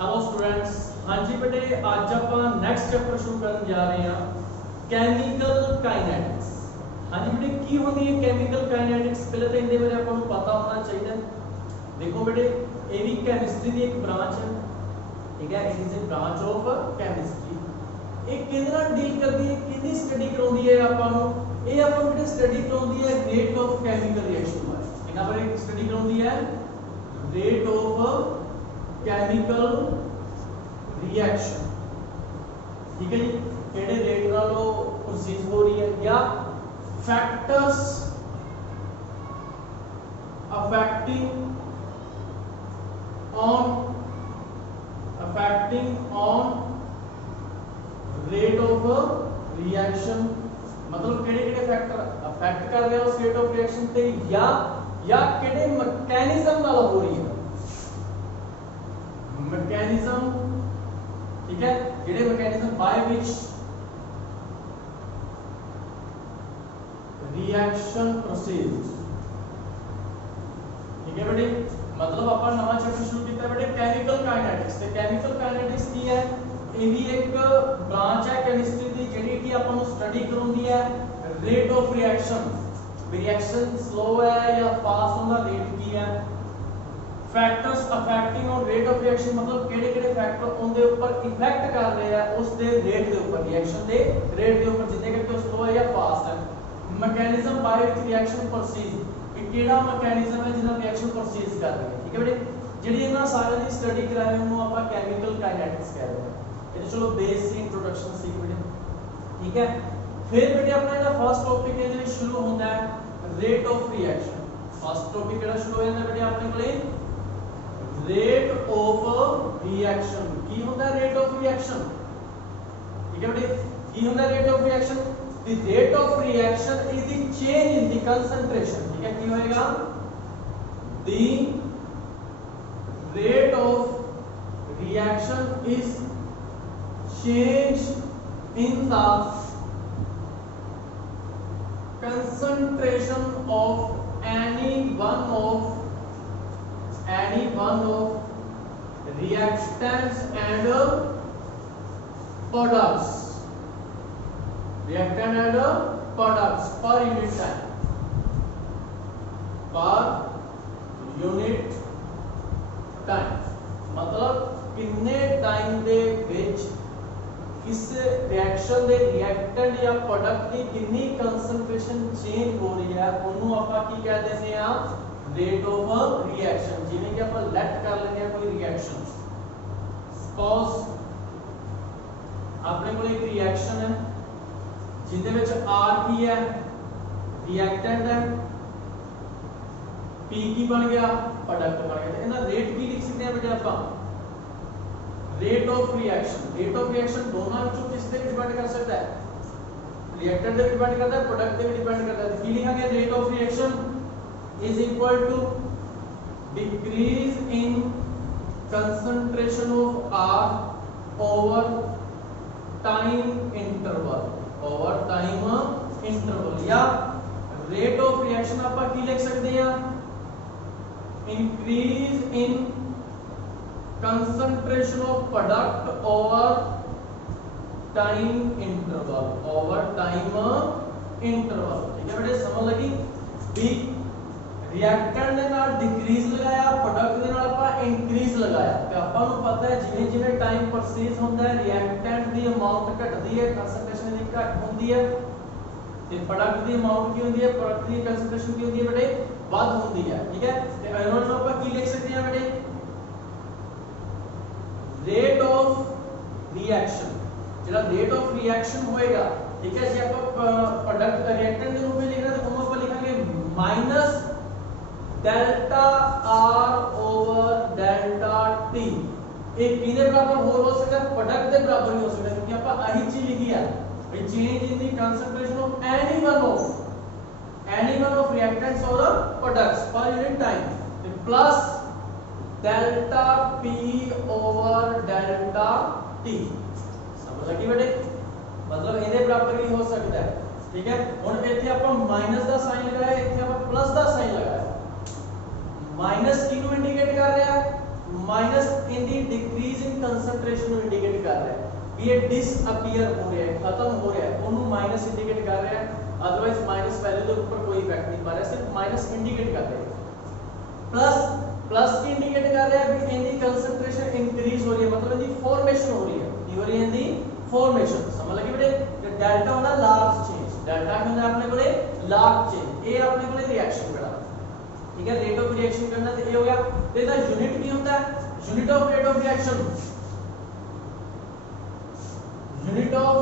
Hello students. हाँ जी बेटे, आज आप नेक्स्ट चैप्टर शुरू करने जा रहे हैं केमिकल काइनेटिक्स। हाँ जी बेटे, की होती है केमिकल काइनेटिक्स? पहले तो इनके बारे में आपको पता होना चाहिए। देखो बेटे, ये भी केमिस्ट्री की एक ब्रांच है, ठीक है। It is a branch of chemistry. एक किहदे नाल डील करदी है, किहदी स्टडी कराउंदी है आपां नूं? ये आपां बेटे स्टडी कराउंदी है रेट ऑफ केमिकल रिएक्शन बारे। इन्हां बारे स्टडी कराउंदी है रेट ऑफ केमिकल रिएक्शन, ठीक है जी। केड़े रेट नाल प्रोसीड हो रही है, या factors affecting on rate of reaction. मतलब केड़े फैक्टर अफेक्ट कर रहे हैं उस रेट ऑफ रिएक्शन ते, या केड़े मैकेनिज्म नाल हो रही है, मैकेनिज्म, ठीक है। जेडे mechanism by which reaction proceeds, ठीक है बेटे। मतलब अपन नवा चैप्टर शुरू किया बेटे केमिकल काइनेटिक्स। ते केमिकल काइनेटिक्स की है, ये भी एक ब्रांच है केमिस्ट्री दी जेडी की अपन स्टडी कराउंदी है rate of reaction. Reaction slow है या फास्ट होना, रेट की है। Factors affecting on rate of reaction, मतलब केड़े-केड़े फैक्टर उनके ऊपर इफेक्ट कर रहे हैं उस दे रेट के ऊपर, रिएक्शन दे रेट के ऊपर, जिन्ने करके स्लो है या फास्ट है। Mechanism by which reaction proceed, कि केड़ा मैकेनिज्म है जिन्ना रिएक्शन प्रोसीड कर रही है, ठीक है बेटे। जेडी इना सारे दी स्टडी कराए उन्होंने ਆਪਾਂ केमिकल काइनेटिक्स कहते हैं। ये चलो बेसिक इंट्रोडक्शन सीख बेटे, ठीक है। फिर बेटे अपना ਜਿਹੜਾ फर्स्ट टॉपिक है जो शुरू होता है rate of reaction. First topic ਜਿਹੜਾ शुरू हो जाता है बेटे अपने कोले रेट ऑफ रिएक्शन। की होता है रेट ऑफ रिएक्शन, ठीक है बेटे। की होता है rate of reaction? The rate of reaction is the change in the concentration, ठीक है। की होएगा the rate of reaction is change in the concentration of any one of reactants and products, reactant and products per unit time। मतलब किन्ने time दे विच किस reaction दे reactant या product की कितनी कंसंट्रेशन चेंज हो रही है, ਉਹਨੂੰ ਆਪਾਂ ਕੀ ਕਹਿ ਦਿੰਦੇ ਆ रेट ऑफ रिएक्शन। जिवें कि ਆਪਾਂ लेट कर लेते हैं कोई रिएक्शन, सपोज अपने को एक रिएक्शन है जिंदे विच R की है रिएक्टेंट है, P की बन गया प्रोडक्ट बन गया। इनका रेट की लिख सकते हैं बेटे ਆਪਾਂ rate of reaction. Rate of reaction दोनों ਵਿੱਚੋਂ किस ਤੇ डिपेंड कर सकता है, रिएक्टेंट पे डिपेंड करता है, प्रोडक्ट पे डिपेंड करता है। की लिखेंगे rate of reaction is equal to decrease in concentration of R over time interval, या रेट ऑफ रिएक्शन ਆਪਾਂ ਕੀ लिख सकते हैं increase in concentration of product over time interval, ठीक है बेटे। समझ लगी भी रिएक्टेंट ਦੇ ਨਾਲ डिक्रीज लगाया, प्रोडक्ट ਦੇ ਨਾਲ ਆਪਾਂ इंक्रीज लगाया। ਤੇ ਆਪਾਂ ਨੂੰ ਪਤਾ ਹੈ ਜਿਵੇਂ ਜਿਵੇਂ ਟਾਈਮ ਪ੍ਰੋਸੀਡ ਹੁੰਦਾ ਹੈ ਰਿਐਕਟੈਂਟ ਦੀ ਅਮਾਉਂਟ ਘਟਦੀ ਹੈ, ਕੰਸੰਟ੍ਰੇਸ਼ਨ ਦੀ ਘਟ ਹੁੰਦੀ ਹੈ, ਤੇ ਪ੍ਰੋਡਕਟ ਦੀ ਅਮਾਉਂਟ ਕੀ ਹੁੰਦੀ ਹੈ, ਪ੍ਰੋਡਕਟ ਦੀ ਕੰਸੰਟ੍ਰੇਸ਼ਨ ਕੀ ਹੁੰਦੀ ਹੈ ਬੇਟੇ, ਵੱਧ ਹੁੰਦੀ ਹੈ, ਠੀਕ ਹੈ। ਤੇ ਇਹਨਾਂ ਨੂੰ ਆਪਾਂ ਕੀ ਲਿਖ ਸਕਦੇ ਹਾਂ ਬੇਟੇ रेट ऑफ रिएक्शन। जेड़ा रेट ऑफ रिएक्शन होएगा, ठीक है जी। आप प्रोडक्ट रिएक्टेंट के रूप में लिख रहे हैं तो हम अपन लिखेंगे minus delta R over delta T। एक किने बराबर हो सकता है, प्रोडक्ट के बराबर नहीं हो सकता, क्योंकि अपन आही चीज लिखी है भाई change in the concentration of any one of reactants or products per unit time plus delta P over delta T। समझ लगी बेटे? मतलब ਇਹਦੇ ਬਰਾਬਰ ਹੀ ਹੋ ਸਕਦਾ ਹੈ, ठीक है। ਹੁਣ ਇੱਥੇ ਆਪਾਂ ਮਾਈਨਸ ਦਾ ਸਾਈਨ ਲਗਾਇਆ, ਇੱਥੇ ਆਪਾਂ ਪਲੱਸ ਦਾ ਸਾਈਨ ਲਗਾਇਆ। माइनस किनु इंडिकेट कर रहा है minus in the decrease in कर रहा है भी ये डिसअपीयर हो रहा है, खत्म हो रहा है, ਉਹਨੂੰ माइनस इंडिकेट कर रहा है। अदरवाइज माइनस वैल्यू के ऊपर कोई इफेक्ट नहीं पा रहा, सिर्फ माइनस इंडिकेट कर रहा है। प्लस की इंडिकेट कर रहा है भी इनकी कंसंट्रेशन इंक्रीज हो रही है, मतलब इनकी फॉर्मेशन हो रही है, की हो रही है इनकी फॉर्मेशन। समझ लगे बेटे, जो डेल्टा होना लार्ज चेंज, डेल्टा में होना अपने कोले लार्ज चेंज, ये अपने कोले रिएक्शन करा, ठीक है, रेट ऑफ रिएक्शन करना तो ये हो गया। तो इसका यूनिट की होता है, unit of rate of reaction, unit of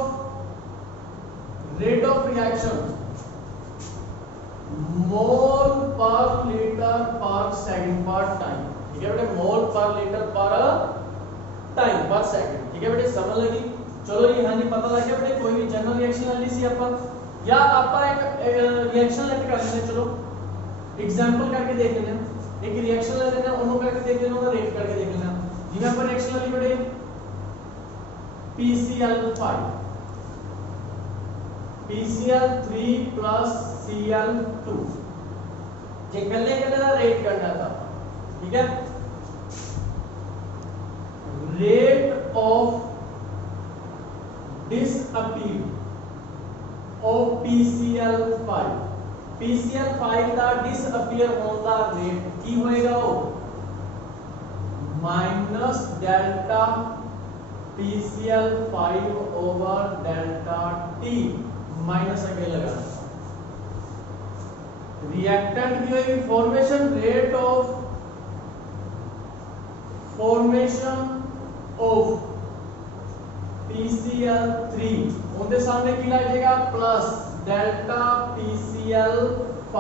rate of reaction mole per litre पर सेकंड पर टाइम, ठीक है बेटे, मोल पर लीटर पर टाइम पर सेकंड, ठीक है बेटे, समझ लगी। चलो जी, हाँ जी, पता लग गया बेटे। कोई भी जनरल रिएक्शन ले ली सी अपन, या अपन एक रिएक्शन लेके कर लेते हैं, चलो एग्जांपल करके देख लेते हैं, एक रिएक्शन ले लेते हैं, उन्हों करके देख लेते हैं, रेट करके देख लेते हैं। जिन्हें अपन रिएक्शन ले ली बेटे PCl5 PCl3 प्लस Cl2, जे कल्ले का रेट करना था, ठीक है। Rate of disappear of PCl5, PCl5 का डिसअपीयर होने का रेट की होएगा वो minus delta PCl5 over delta T, minus अगे लगाना। रिएक्टेंट की होगी formation, rate of formation of PCl3 उनके सामने की लग जाएगा plus delta PCl5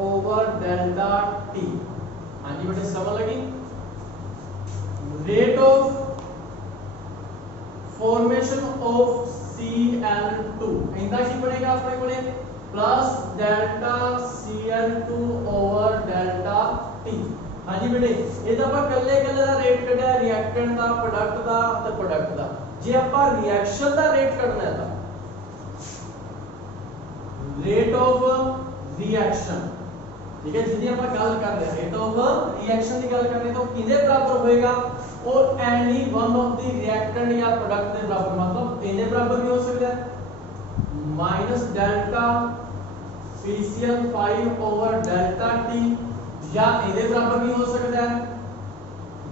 over delta T। हाँ जी बेटे, समझ लगी। Rate of formation of Cl2 इंदा की बनेगा अपने को plus delta Cl2 over delta T। हाँ जी बेटे, ये तो ਆਪਾਂ ਕੱਲੇ ਦਾ ਰੇਟ ਕੱਢਿਆ ਰਿਐਕਟੈਂਟ ਦਾ, ਪ੍ਰੋਡਕਟ ਦਾ ਤੇ ਪ੍ਰੋਡਕਟ ਦਾ। ਜੇ ਆਪਾਂ ਰਿਐਕਸ਼ਨ ਦਾ ਰੇਟ ਕੱਢਣਾ ਹੈ ਤਾਂ ਰੇਟ ਆਫ ਰਿਐਕਸ਼ਨ, ठीक है, जिदी ਆਪਾਂ ਗੱਲ ਕਰ ਰਹੇ ਰੇਟ ਆਫ ਰਿਐਕਸ਼ਨ ਦੀ ਗੱਲ ਕਰ ਰਹੇ ਤਾਂ ਕਿਹਦੇ ਬਰਾਬਰ ਹੋਏਗਾ, और any one of the reactant या प्रोडक्ट के बराबर, मतलब इनके बराबर भी हो सकता है minus delta PCl5 over delta T, या इनके बराबर भी हो सकता है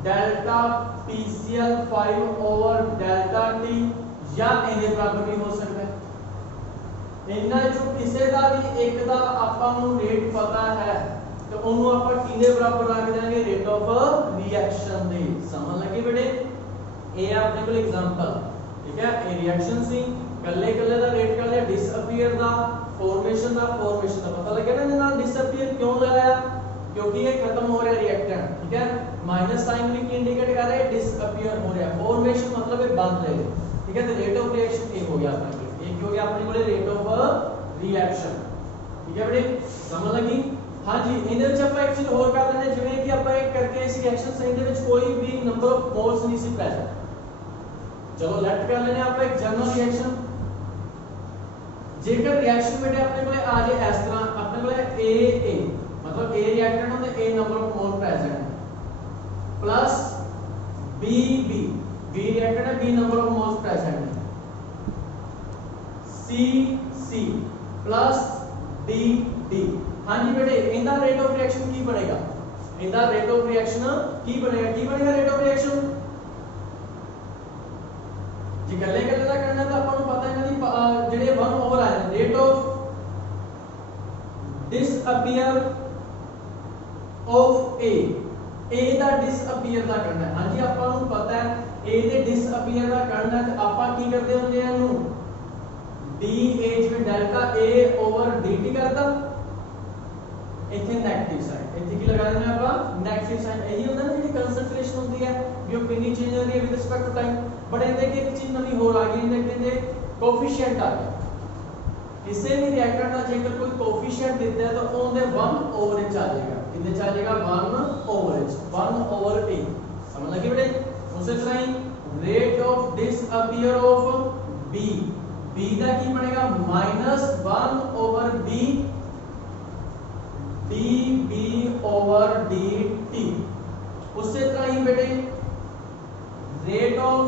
delta PCl5 over delta T, या इनके बराबर भी हो सकता है। इनना जो किसी का भी एक का ਆਪਾਂ ਨੂੰ रेट पता है तो ਉਹਨੂੰ ਆਪਾਂ ਕਿਹਦੇ ਬਰਾਬਰ ਰੱਖ ਦਿਆਂਗੇ, ਰੇਟ ਆਫ ਰਿਐਕਸ਼ਨ ਦੇ। ਸਮਝ ਲੱਗੇ ਬੇਟੇ, ਇਹ ਆਪਣੇ ਕੋਲ ਐਗਜ਼ਾਮਪਲ, ਠੀਕ ਹੈ। ਇਹ ਰਿਐਕਸ਼ਨ ਸੀ, ਕੱਲੇ ਕੱਲੇ ਦਾ ਰੇਟ ਕਰ ਲਿਆ, ਡਿਸਅਪੀਅਰ ਦਾ, ਫਾਰਮੇਸ਼ਨ ਦਾ ਪਤਾ ਲੱਗਿਆ ਨਾ। ਇਹਦੇ ਨਾਲ ਡਿਸਅਪੀਅਰ ਕਿਉਂ ਲਗਾਇਆ, ਕਿਉਂਕਿ ਇਹ ਖਤਮ ਹੋ ਰਿਹਾ ਰਿਐਕਟੈਂਟ, ਠੀਕ ਹੈ। ਮਾਈਨਸ ਸਾਈਨ ਵੀ ਕੀ ਇੰਡੀਕੇਟ ਕਰ ਰਿਹਾ ਹੈ, ਡਿਸਅਪੀਅਰ ਹੋ ਰਿਹਾ। ਫਾਰਮੇਸ਼ਨ मतलब ਇਹ बन रहे, ठीक है। तो रेट ऑफ रिएक्शन ये हो गया अपने को, ये हो गया अपने को रेट ऑफ रिएक्शन, ठीक है बेटे, समझ लगी। हाँ जी, ਇਹਦੇ ਵਿੱਚ ਆਪਾਂ ਇੱਕ ਚੀਜ਼ ਹੋਰ ਕਰ ਲੈਂਦੇ, ਜਿਵੇਂ ਕਿ ਆਪਾਂ ਇੱਕ ਕਰਕੇ ਇਸ ਰਿਐਕਸ਼ਨ ਸਾਈਨ ਦੇ ਵਿੱਚ ਕੋਈ ਵੀ ਨੰਬਰ ਆਫ ਮੋਲਸ ਨਹੀਂ ਸੀ ਪ੍ਰੈਜ਼ੈਂਟ। ਚਲੋ ਲੈਟ ਕਰ ਲੈਂਦੇ ਆਪਾਂ ਇੱਕ ਜਨਰਲ ਰਿਐਕਸ਼ਨ। ਜੇਕਰ ਰਿਐਕਸ਼ਨ ਬੇਟੇ ਆਪਣੇ ਕੋਲੇ ਆ ਜਾਏ ਇਸ ਤਰ੍ਹਾਂ, ਆਪਣੇ ਕੋਲੇ A मतलब A रिएक्टेंट होता है, A number of mole present है, प्लस B रिएक्टेंट है, B number of moles present है, C प्लस D। हाँ जी बेटे, इनका रेट ऑफ रिएक्शन की बनेगा, इनका रेट ऑफ रिएक्शन की बनेगा रेट ऑफ रिएक्शन। जी गल्ले गल्ले दा करना तो अपन पता है ना जेडे 1 ओवर आए रेट ऑफ डिसअपीयर ऑफ ए दा डिसअपीयर दा करना है। हाँ जी, अपन पता है ए दे डिसअपीयर दा करना है, तो अपन की करते होंगे इनू डी एच में डेल्टा ए ओवर dt करता, इथे नेगेटिव साइन, इथे की लगा देना अपन नेगेटिव साइन। यही होता है ना जी कंसंट्रेशन होती है जो कितनी चेंज हो रही है with respect to time. But इनके एक चीज नवी हो आ गई, इनके कहते कोएफिशिएंट आ गया। किसी भी रिएक्टेंट का जेकर कोई कोएफिशिएंट देता है तो ओनदे 1 ओवर h आ जाएगा, कितने आ जाएगा 1 ओवर h, 1 ओवर a। समझ लगी बेटे। उसी तरह ही rate of disappear of b का की बनेगा -1 over b db over dt। उससे तरह ही बेटे rate of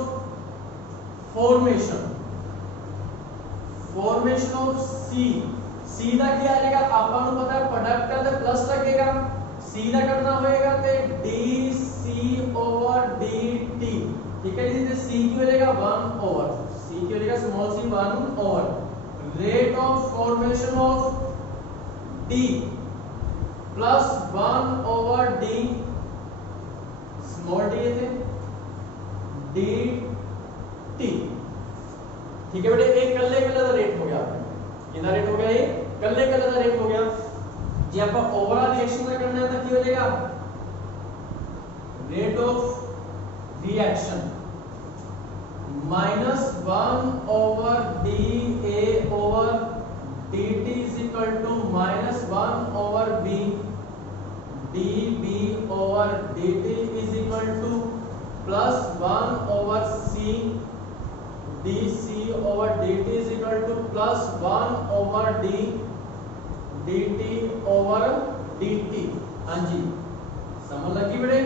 formation of C ਦਾ ਕੀ ਆ ਜਾਏਗਾ ਆਪਾਂ ਨੂੰ ਪਤਾ ਹੈ ਪ੍ਰੋਡਕਟ ਹੈ ਤੇ ਪਲੱਸ ਲੱਗੇਗਾ सी ਦਾ ਕੱਢਣਾ ਹੋਏਗਾ ਤੇ dc ਓਵਰ dt ठीक है जी सी की हो जाएगा 1 ओवर सी की हो जाएगा small c 1 over rate of formation of d plus 1 over d small d थे dt ठीक है बेटे एक कल्ले कल्ले का रेट हो गया कितना रेट हो गया ये कल्ले कल्ले का रेट हो गया जी आपका ओवरऑल रिएक्शन का करना है तो क्या हो जाएगा rate of reaction minus 1 over dA over dt is equal to minus 1 over b dB over dt is equal to plus 1 over c dc over dt is equal to plus 1 over d dt over dt हां जी समझ लगी बेटे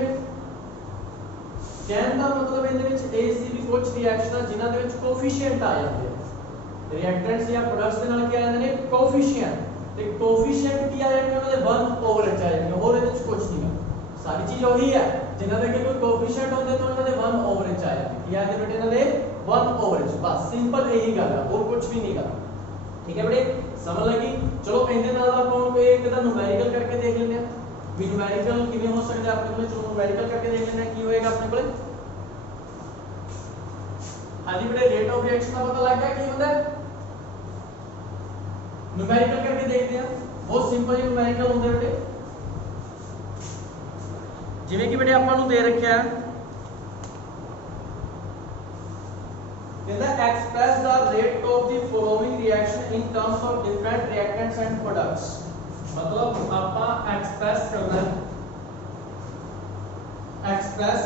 कहने का मतलब ਇਹਦੇ ਵਿੱਚ AC ਵੀ ਕੁਝ ਰਿਐਕਸ਼ਨਾਂ ਜਿਨ੍ਹਾਂ ਦੇ ਵਿੱਚ ਕੋਫੀਸ਼ੀਐਂਟ ਆ ਜਾਂਦੇ ਆ ਰਿਐਕਟੈਂਟਸ ਜਾਂ ਪ੍ਰੋਡਕਟਸ ਦੇ ਨਾਲ ਕੀ ਆ ਜਾਂਦੇ ਨੇ ਕੋਫੀਸ਼ੀਐਂਟ ਤੇ ਕੋਫੀਸ਼ੀਐਂਟ ਕੀ ਆ ਜਾਣਗੇ ਉਹਨਾਂ ਦੇ 1 ਓਵਰ ਚ ਆ ਜਾਣਗੇ ਹੋਰ ਇਹਦੇ ਵਿੱਚ ਕੁਝ ਨਹੀਂ ਹੈ ਸਾਰੀ ਚੀਜ਼ ਉਹੀ ਹੈ ਜਿਨ੍ਹਾਂ ਦੇ ਕੋਈ ਕੋਫੀਸ਼ੀਐਂਟ ਹੁੰਦੇ ਤਾਂ ਉਹਨਾਂ ਦੇ 1 ਓਵਰ ਚ ਆ ਜਾਂਦੇ ਕੀ ਆ ਜਾਂਦੇ ਬੇਟੇ ਇਹਨਾਂ ਦੇ 1 ਓਵਰ ਚ ਬਸ ਸਿੰਪਲ ਇਹੀ ਗੱਲ ਹੈ ਹੋਰ ਕੁਝ ਵੀ ਨਹੀਂ ਗਾ ਠੀਕ ਹੈ ਬੇਟੇ ਸਮਝ ਲੱਗੀ ਚਲੋ ਇਹਦੇ ਨਾਲ ਆਪਾਂ ਨੂੰ ਇੱਕ ਤਾਂ ਨੂਮੈਰੀਕਲ ਕਰਕੇ ਦੇਖ ਲੈਂਦੇ ਆ ਵੀ ਨੂਮੈਰੀਕਲ ਕਿਵੇਂ ਹੋ ਸਕਦਾ ਹੈ ਆਪਣੇ ਕੋਲ ਚਲੋ ਨੂਮੈਰੀਕਲ ਕਰਕੇ ਦੇਖ ਲੈਂਦੇ ਆ ਕੀ ਹੋਏਗਾ ਆਪਣੇ ਕੋਲ ਹਾਂਜੀ ਬੇਟੇ ਰੇਟ ਆਫ ਰਿਐਕਸ਼ਨ ਦਾ ਪਤਾ ਲੱਗ ਗਿਆ ਕੀ ਹੁੰਦਾ ਹੈ ਨੂਮੈਰੀਕਲ करके देखते हैं बहुत सिंपल ही ਨੂਮੈਰੀਕਲ ਹੁੰਦੇ ਬੇਟੇ ਜਿਵੇਂ ਕਿ ਬੇਟੇ ਆਪਾਂ ਨੂੰ ਦੇ ਰੱਖਿਆ ਹੈ कहता है express the rate of the following reaction in terms of different reactants and products मतलब आपा एक्सप्रेस करना है express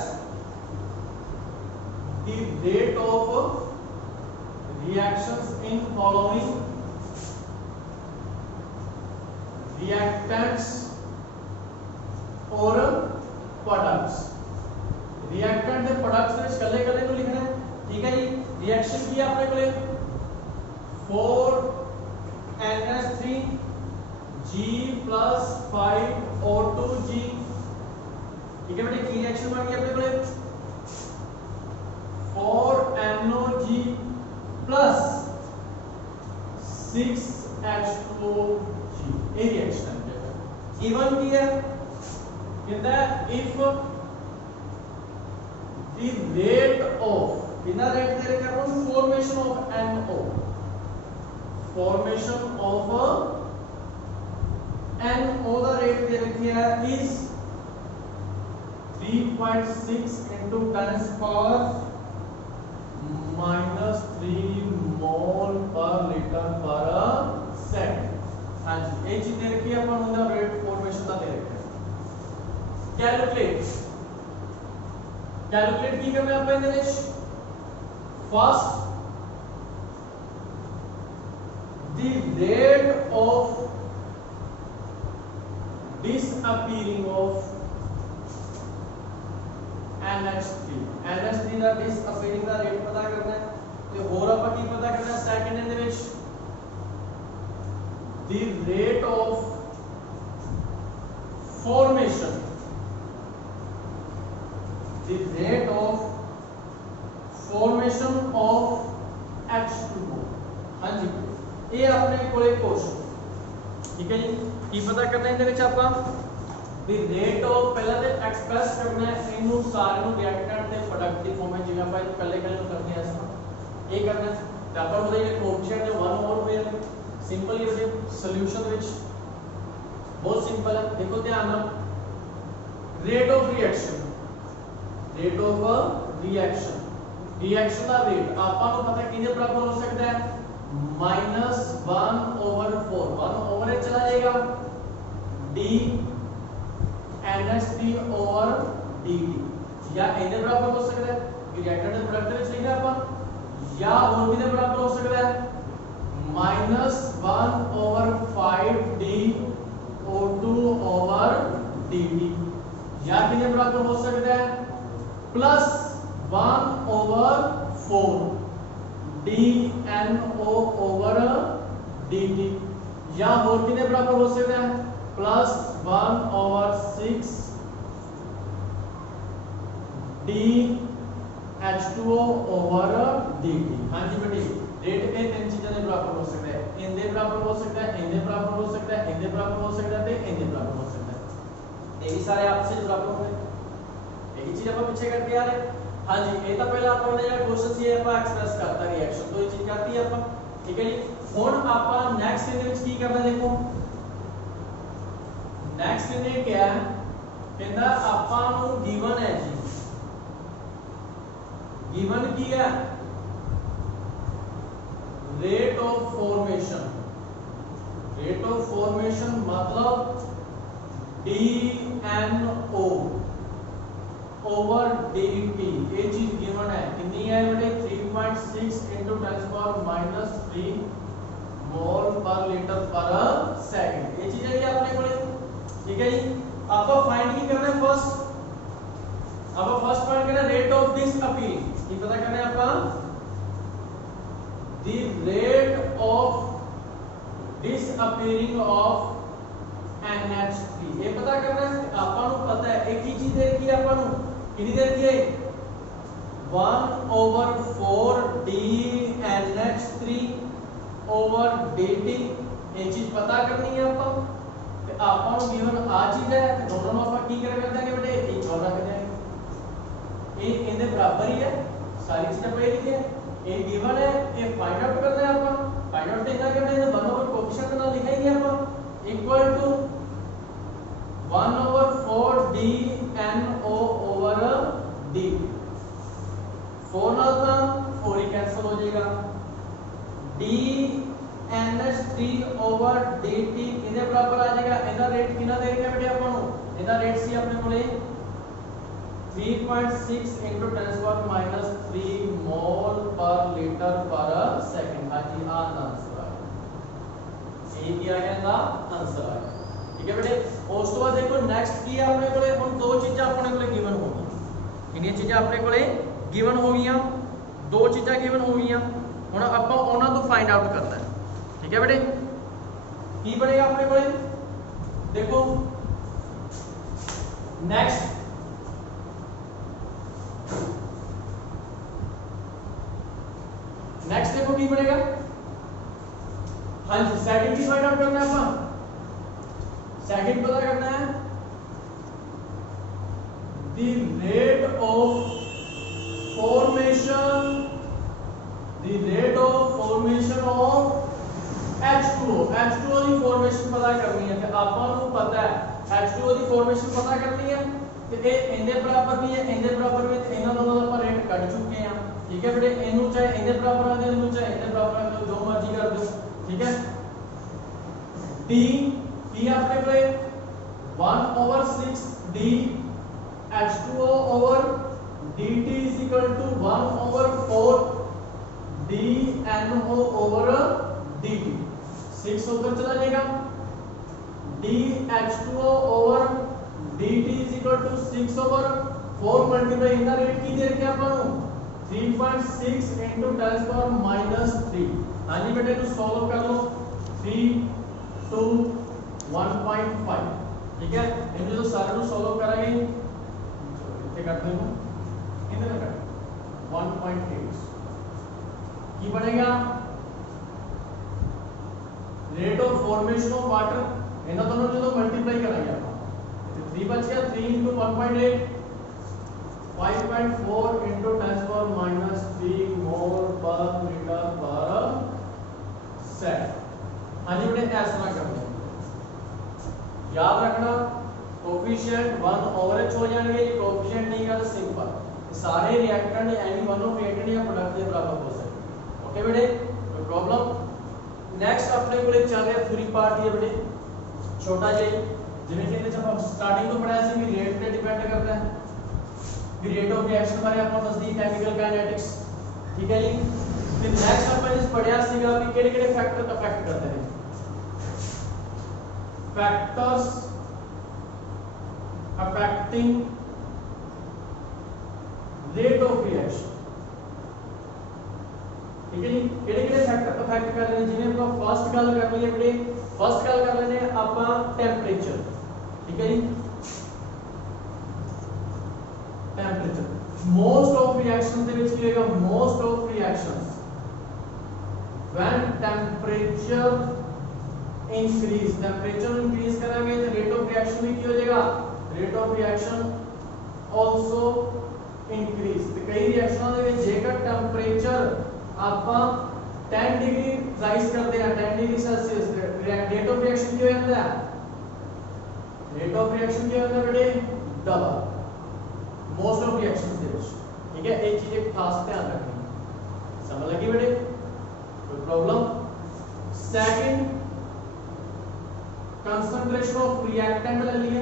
the rate of reactions in following reactants और products reactant ਦੇ products ਵਿੱਚ ਕੱਲੇ ਕੱਲੇ ਨੂੰ ਲਿਖਣਾ ਹੈ ठीक है जी रिएक्शन की आपने कोले 4NH3 G plus 5 O2G ठीक है बेटे की रिएक्शन बन गई अपने कोले 4NOG plus 6H2O G ये रिएक्शन है E1 की है कहता है if the rate of कितना रेट दे रखा है formation of NO formation of NO का रेट दे रखी है is 3.6 into 10 power -3 mole per litre पर सेकंड हां जी ये चीज दे रखी है अपन उनका रेट फॉर्मेशन का दे रखा है कैलकुलेट की करना है अपन इधर first the rate of disappearing of NH3 the disappearing the rate ਪਤਾ ਕਰਨਾ ਹੈ ਤੇ ਹੋਰ ਆਪਾਂ ਕੀ ਪਤਾ ਕਰਨਾ ਹੈ ਸੈਕਿੰਡ ਦੇ ਵਿੱਚ the rate of formation the rate of formation of H2O हां जी ये अपने कोले क्वेश्चन ठीक है जी की पता करना है ਇਹਦੇ ਆਪਾਂ ਵੀ ਰੇਟ ਆਫ ਪਹਿਲਾਂ ਤੇ ਐਕਸਪ੍ਰੈਸ ਕਰਨਾ ਹੈ ਇਹਨੂੰ ਸਾਰੇ ਨੂੰ ਰਿਐਕਟੈਂਟ ਤੇ ਪ੍ਰੋਡਕਟ ਦੀ ਫਾਰਮ ਵਿੱਚ ਜਿਵੇਂ ਆਪਾਂ ਇਕੱਲੇ ਇਕੱਲੇ ਨੂੰ ਕਰਦੇ ਆ ਇਸ ਤਰ੍ਹਾਂ ਇਹ ਕਰਨਾ ਤੇ ਆਪਾਂ ਉਹਦੇ ਜਿਹੜੇ ਕੋਐਫੀਸ਼ੀਐਂਟ ਨੇ 1 ਓਵਰ ਪੇ ਸਿੰਪਲ ਹੀ ਉਹਦੇ ਸੋਲੂਸ਼ਨ ਵਿੱਚ ਬਹੁਤ ਸਿੰਪਲ ਹੈ ਦੇਖੋ ਧਿਆਨ ਨਾਲ ਰੇਟ ਆਫ ਰਿਐਕਸ਼ਨ रिएक्शन का रेट आपा को पता किने बराबर हो सकता है -1/4 1 ओवर ए चला जाएगा d NH3 ओवर dt या इने बराबर हो सकता है रिएक्टेंट के प्रोडक्ट में लिखना आपा या और किने बराबर हो सकता है -1/5 d O2 ओवर dt या किने बराबर हो सकता है +1/4 dNO ओवर dt या होर किने बराबर हो सकता है plus 1 over 6 dH2O over dt। हाँ जी बेटी रेट के तीन चीजें के बराबर हो सकता है, इनके बराबर हो सकता है, इनके बराबर हो सकता है, इनके बराबर हो सकता है, इनके बराबर हो सकता है। ये सारे आपस में बराबर होंगे। यही चीज अपन पीछे करके आ रहे। हाँ जी ये तो पहला अपन ने क्वेश्चन ये अपन एक्सप्रेस करता रिएक्शन तो ये चीज करती है अपन ठीक है जी। हुन अपन नेक्स्ट इनके विच की करना देखो नेक्स्ट इन्हें क्या है कहंदा अपन नु गिवन है जी गिवन की है रेट ऑफ फॉर्मेशन मतलब DNO ओवर dt ये चीज गिवन है कितनी है बेटे 3.6 into 10⁻³ मोल पर लीटर पर सेकंड ये चीज है ये अपने को ठीक है जी। आपको फाइंड की करना है फर्स्ट अब फर्स्ट फाइंड करना है रेट ऑफ दिस अपील ये पता करना है आपका the rate of disappearing of NH3 ये पता करना है अपन को पता है एक ही चीज दे रखी है अपन को कितनी दे रखी है 1/4 DNH3 ओवर dt ये चीज पता करनी है अपन तो अपन को गिवन आ चीज है दोनों में अपन की कर देंगे बेटे एक और रख देंगे ये इनके बराबर ही है सारी चीजें पहले लिखी है ये गिवन है ये फाइंड आउट करना है अपन फाइंड आउट इतना करना है तो 1/4 कोएफिशिएंट का लिखेंगे अपन equal to 1/4 DNO over d 4 ना था 4 ही कैंसिल हो जाएगा DNH3 ओवर dt इधर बराबर आ जाएगा इधर रेट कितना दे रखा बेटे अपन को इधर रेट सी अपने कोले 3.6 into 10⁻³ मोल पर लीटर पर सेकंड हां जी आंसर आ गया ये दिया गया था आंसर आ गया ठीक है बेटे। उस तो बाद देखो नेक्स्ट की है अपने कोले हुन दो चीजें अपने कोले गिवन हो गई कितनी चीजें अपने कोले गिवन हो गईयां दो चीजें गिवन हो गईयां हुन ਆਪਾਂ ਉਹਨਾਂ ਤੋਂ फाइंड आउट करना है ठीक है बेटे। की बनेगा अपने कोले देखो नेक्स्ट नेक्स्ट देखो की बनेगा हाँ जी सेकंड की फाइंड आउट करना है अपन सेकंड पता करना है the rate of formation of H2O की फॉर्मेशन पता करनी है तो अपन को पता है H2O की फॉर्मेशन पता करनी है तो ये इनके बराबर नहीं है इनके बराबर में इन्हां दोनों दा अपन रेट कट चुके हैं ठीक है बेटे इनु चाहे इनके बराबर आ दे इनु चाहे इनके बराबर आ दे जो मर्जी कर दो ठीक है। d की अपने को 1/6 d H2O over dt is equal to 1/4 DNO over dt 6 ऊपर चला जाएगा dH2O over dt is equal to 6/4 multiply इनका रेट की दे रखा अपन 3.6 into 10⁻³ हां जी बेटे तो सॉल्व कर लो 3 2 1.5 ठीक है इन जो सारे को सॉल्व करेंगे इतने काट देंगे इधर काट 1.8 की बनेगा rate of formation of water in दोनों जो मल्टीप्लाई करेंगे अपन 3 बच गया 3 into 1.8 5.4 into 10⁻³ मोल पर लीटर पर सेकंड हां जी बेटे ऐसा ना करना याद रखना कोएफिशिएंट 1/h हो जाएंगे ये कोएफिशिएंट नहीं का तो सिंपल सारे रिएक्टेंट एनी 1/8 या प्रोडक्ट के बराबर हो सकते ओके बेटे कोई प्रॉब्लम। नेक्स्ट अपने को चल रहा पूरी पार्ट ये बेटे छोटा जी जिवें कि जब हम स्टार्टिंग तो पढ़ाया सी भी रेट पे डिपेंड करता है भी रेट ऑफ रिएक्शन बारे अपन दसदी केमिकल काइनेटिक्स ठीक है जी। फिर नेक्स्ट अपन इस पढ़िया सीगा भी केड़े-केड़े फैक्टर अफेक्ट करते हैं factors affecting rate of reaction ठीक है जी। किहड़े-किहड़े फैक्टर अफेक्ट कर रहे हैं, जिवें ਆਪਾਂ फर्स्ट गल कर लईए बेटे, फर्स्ट गल कर लेने ਆਪਾਂ टेंपरेचर, ठीक है जी। टेंपरेचर मोस्ट ऑफ रिएक्शन दे विच की होएगा, most of reactions when temperature increase, temperature increase करांगे तो रेट ऑफ रिएक्शन भी की हो जाएगा, rate of reaction also increase. तो कई रिएक्शनों दे विच जेकर टेंपरेचर ਆਪਾਂ 10 डिग्री राइज करते हैं, 10 degree Celsius, rate of reaction क्या हो जाता है, रेट ऑफ रिएक्शन क्या होता है बेटे, डबल मोस्ट ऑफ रिएक्शंस दे विच, ठीक है। एक चीज एक खास ध्यान रखनी, समझ लगी बेटे, कोई problem. Second concentration of reactant ले लिए,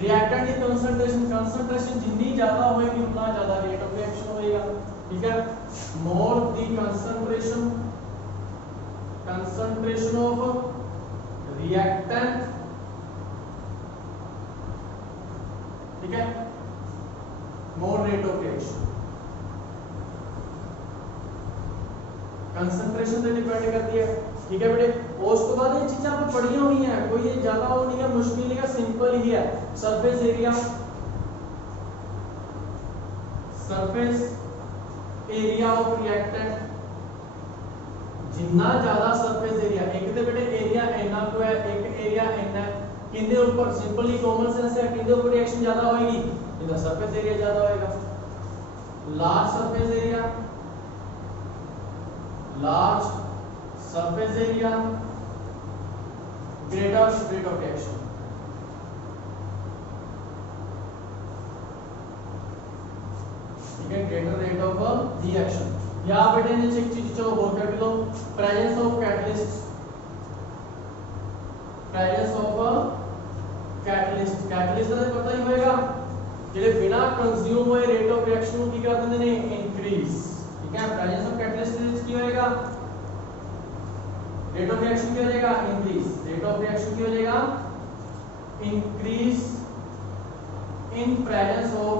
रिएक्टेंट की कंसंट्रेशन जितनी ज्यादा होगी उतना ज्यादा रेट ऑफ रिएक्शन होएगा, ठीक है। More the concentration of reactant, ठीक है, मोर रेट ऑफ रिएक्शन। कंसंट्रेशन पे डिपेंड करती है, ठीक है बेटे। उसके बाद ये चीजें आपने पढ़ी हुई हैं, कोई ये ज्यादा वो नहीं है, मुश्किल नहीं है, सिंपल ही है। Surface area, surface area of reactant, जितना ज्यादा सरफेस एरिया, एक तो बेटे एरिया इतना को है, एक एरिया इतना है, किंदे ऊपर सिंपली कॉमन सेंस है, किंदे ऊपर रिएक्शन ज्यादा होगी, जितना सरफेस एरिया ज्यादा होएगा। Large surface area, large surface area greater rate of reaction, ठीक है, ग्रेटर रेट ऑफ रिएक्शन। या बेटे ने एक चीज चलो और कर लो, presence of catalyst, presence of catalyst, catalyst का पता ही होएगा, जेडे बिना कंज्यूम होए रेट ऑफ रिएक्शन को की कर देंगे ने इंक्रीज, ठीक है। प्रेजेंस ऑफ कैटलिस्ट की होएगा, रेट ऑफ रिएक्शन क्या हो जाएगा, इंक्रीज, रेट ऑफ रिएक्शन क्या हो जाएगा, increase in presence of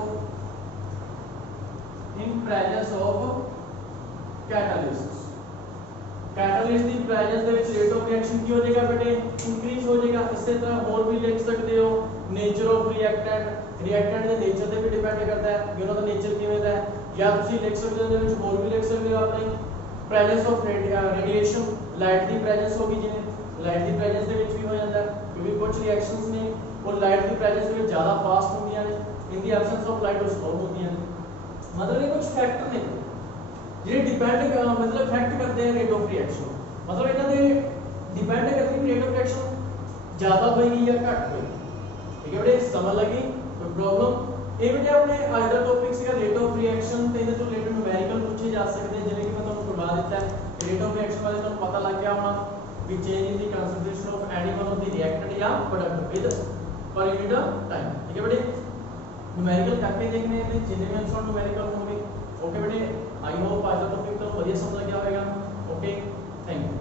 catalyst. Catalyst की प्रेजेंस दे विच रेट ऑफ रिएक्शन की हो जाएगा बेटे, इंक्रीज हो जाएगा। इसी तरह और भी लिख सकते हो, नेचर ऑफ रिएक्टेंट, रिएक्टेंट के नेचर पे भी डिपेंड करता है कि उनका नेचर किवें दा है, या तुसी लिख सकते हो, दे विच और भी लिख सकते हो अपने प्रेजेंस ऑफ रेडिएशन, लाइट की प्रेजेंस होगी, जिवें लाइट की प्रेजेंस दे विच भी हो जाता है, क्योंकि कुछ रिएक्शंस ने और लाइट की प्रेजेंस में ज्यादा फास्ट होंदियां ने, इन दी एब्सेंस ऑफ लाइट वो स्लो होंदियां ने। मतलब ये कुछ फैक्टर ने जे डिपेंड मतलब इफेक्ट करते हैं रेट ऑफ रिएक्शन, मतलब इन्हां दे डिपेंड करती है रेट ऑफ रिएक्शन ज्यादा होगी या घट होगी, ठीक है बेटे, समझ लगी, कोई प्रॉब्लम। ये बेटे अपने आज का टॉपिक सीगा रेट ऑफ रिएक्शन, ते इहदे तो रिलेटेड न्यूमेरिकल पूछे जा सकते हैं, जिवें कि मैं तुहानू करवा दिता है। रेट ऑफ रिएक्शन बारे तुहानू पता लग गया होना भी change in the concentration of any one of the reactant या product with per unit time, ठीक है बेटे। न्यूमेरिकल करके देखने हैं, जिन्हें भी आंसर न्यूमेरिकल होंगे, ओके बेटे। आई होप आज का टॉपिक तो बढ़िया समझ गया होगा, ओके, थैंक यू।